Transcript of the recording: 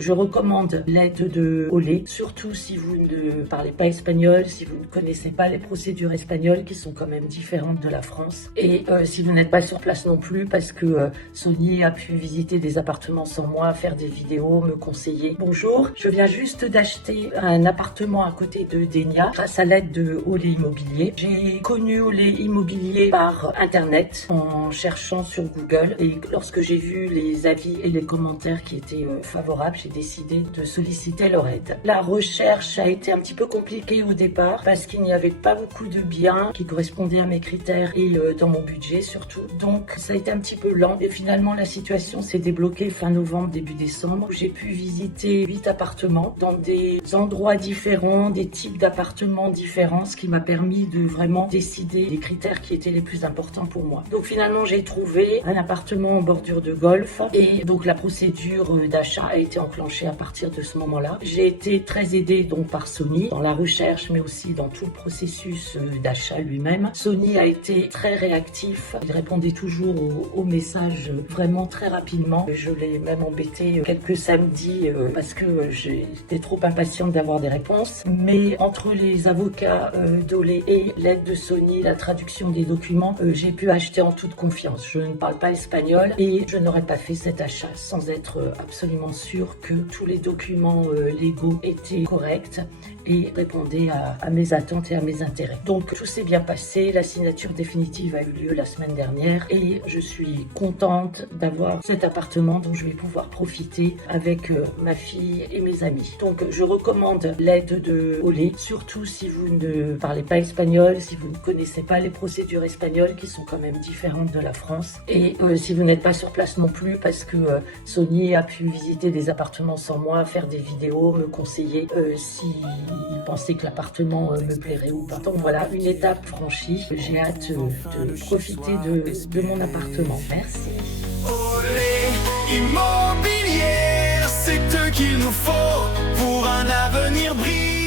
je recommande l'aide de Olé, surtout si vous ne parlez pas espagnol, si vous ne connaissez pas les procédures espagnoles qui sont quand même différentes de la France, et si vous n'êtes pas sur place non plus, parce que Sony a pu visiter des appartements sans moi, faire des vidéos, me conseiller. Bonjour, je viens juste d'acheter un appartement à côté de Dénia grâce à l'aide de Olé Immobilier. J'ai connu Olé Immobilier par internet en cherchant sur Google, et lorsque j'ai vu les avis et les commentaires qui étaient favorables, j'ai décidé de solliciter leur aide. La recherche a été un petit peu compliquée au départ parce qu'il n'y avait pas beaucoup de biens qui correspondaient à mes critères et dans mon budget surtout. Donc ça a été un petit peu lent et finalement la situation s'est débloquée fin novembre, début décembre. J'ai pu visiter 8 appartements dans des endroits différents, des types d'appartements différents, ce qui m'a permis de vraiment décider des critères qui étaient les plus importants pour moi. Donc finalement j'ai trouvé un appartement en bordure de golf et donc la procédure d'achat a été enclenchée à partir de ce moment-là. J'ai été très aidée donc par Sony dans la recherche mais aussi dans tout le processus d'achat lui-même. Sony a été très réactif, il répondait toujours aux messages vraiment très rapidement. Je l'ai même embêté quelques samedis parce que j'étais trop impatiente d'avoir des réponses. Mais entre les avocats d'Olé et l'aide de Sony, la traduction des documents, j'ai pu acheter en toute confiance. Je ne parle pas espagnol et je n'aurais pas fait cet achat sans être absolument sûre que tous les documents légaux étaient corrects et répondaient à mes attentes et à mes intérêts. Donc tout s'est bien passé, la signature définitive a eu lieu la semaine dernière et je suis contente d'avoir cet appartement dont je vais pouvoir profiter avec ma fille et mes amis. Donc je recommande l'aide de Olé, surtout si vous ne parlez pas espagnol, si vous ne connaissez pas les procédures espagnoles qui sont quand même différentes de la France, et si vous n'êtes pas sur place non plus parce que Sony a pu visiter des appartements sans moi, faire des vidéos, me conseiller si il pensait que l'appartement me plairait ou pas. Donc voilà, une étape franchie. J'ai hâte de profiter de mon appartement. Merci. Olé Immobilier, c'est eux qu'il nous faut pour un avenir brillant.